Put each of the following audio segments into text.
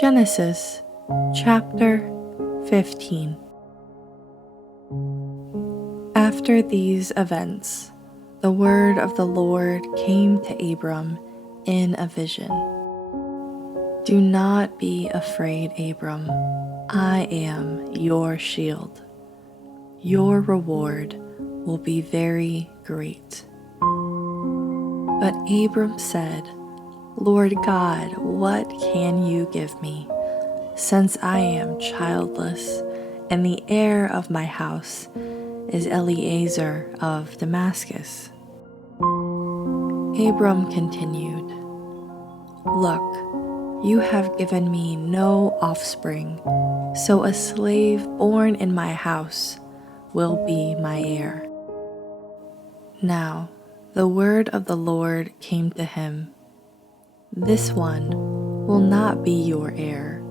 Genesis chapter 15. After these events, the word of the Lord came to Abram in a vision. Do not be afraid, Abram. I am your shield. Your reward will be very great. But Abram said, Lord God, what can you give me, since I am childless, and the heir of my house is Eliezer of Damascus? Abram continued, Look, you have given me no offspring, so a slave born in my house will be my heir. Now the word of the Lord came to him. This one will not be your heir.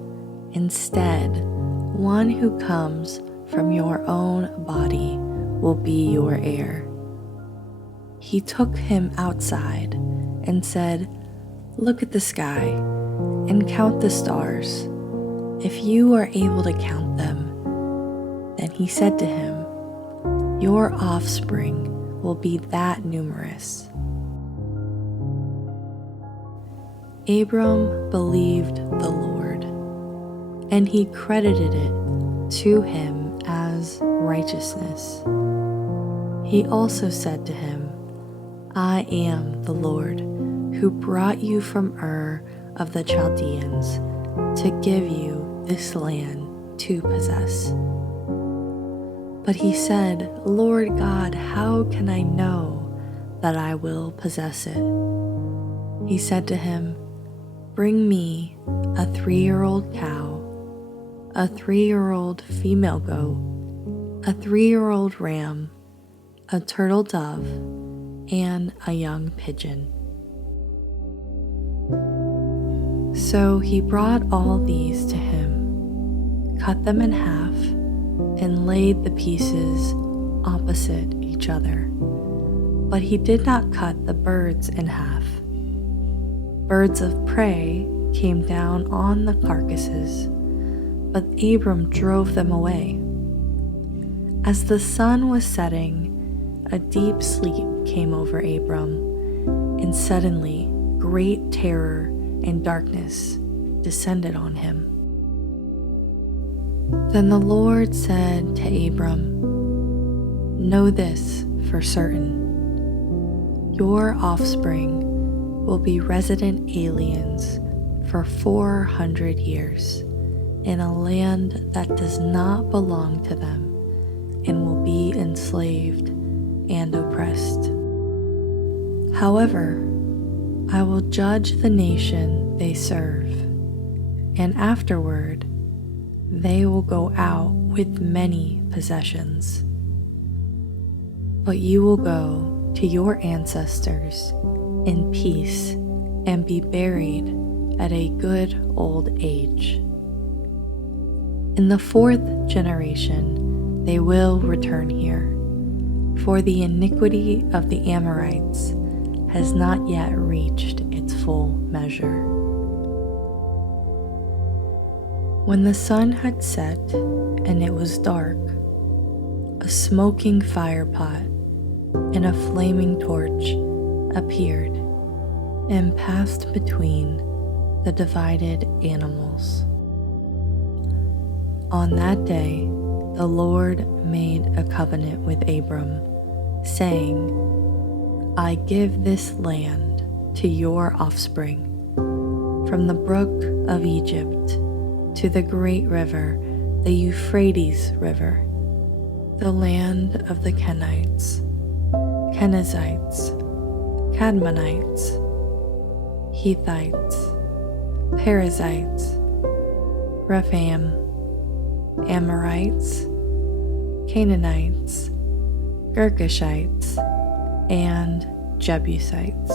Instead, one who comes from your own body will be your heir. He took him outside and said, Look at the sky and count the stars, if you are able to count them. Then he said to him, Your offspring will be that numerous. Abram believed the Lord, and he credited it to him as righteousness. He also said to him, I am the Lord who brought you from Ur of the Chaldeans to give you this land to possess. But he said, Lord God, how can I know that I will possess it? He said to him, Bring me a 3-year-old cow, a 3-year-old female goat, a 3-year-old ram, a turtle dove, and a young pigeon. So he brought all these to him, cut them in half, and laid the pieces opposite each other. But he did not cut the birds in half. Birds of prey came down on the carcasses, but Abram drove them away. As the sun was setting, a deep sleep came over Abram, and suddenly great terror and darkness descended on him. Then the Lord said to Abram, Know this for certain, your offspring will be resident aliens for 400 years in a land that does not belong to them and will be enslaved and oppressed. However, I will judge the nation they serve, and afterward they will go out with many possessions. But you will go to your ancestors in peace and be buried at a good old age. In the 4th generation they will return here, for the iniquity of the Amorites has not yet reached its full measure. When the sun had set and it was dark, a smoking firepot and a flaming torch appeared and passed between the divided animals. On that day, the Lord made a covenant with Abram, saying, I give this land to your offspring, from the brook of Egypt to the great river, the Euphrates River, the land of the Kenites, Kenizzites, Cadmonites, Hittites, Perizzites, Rephaim, Amorites, Canaanites, Girgashites, and Jebusites.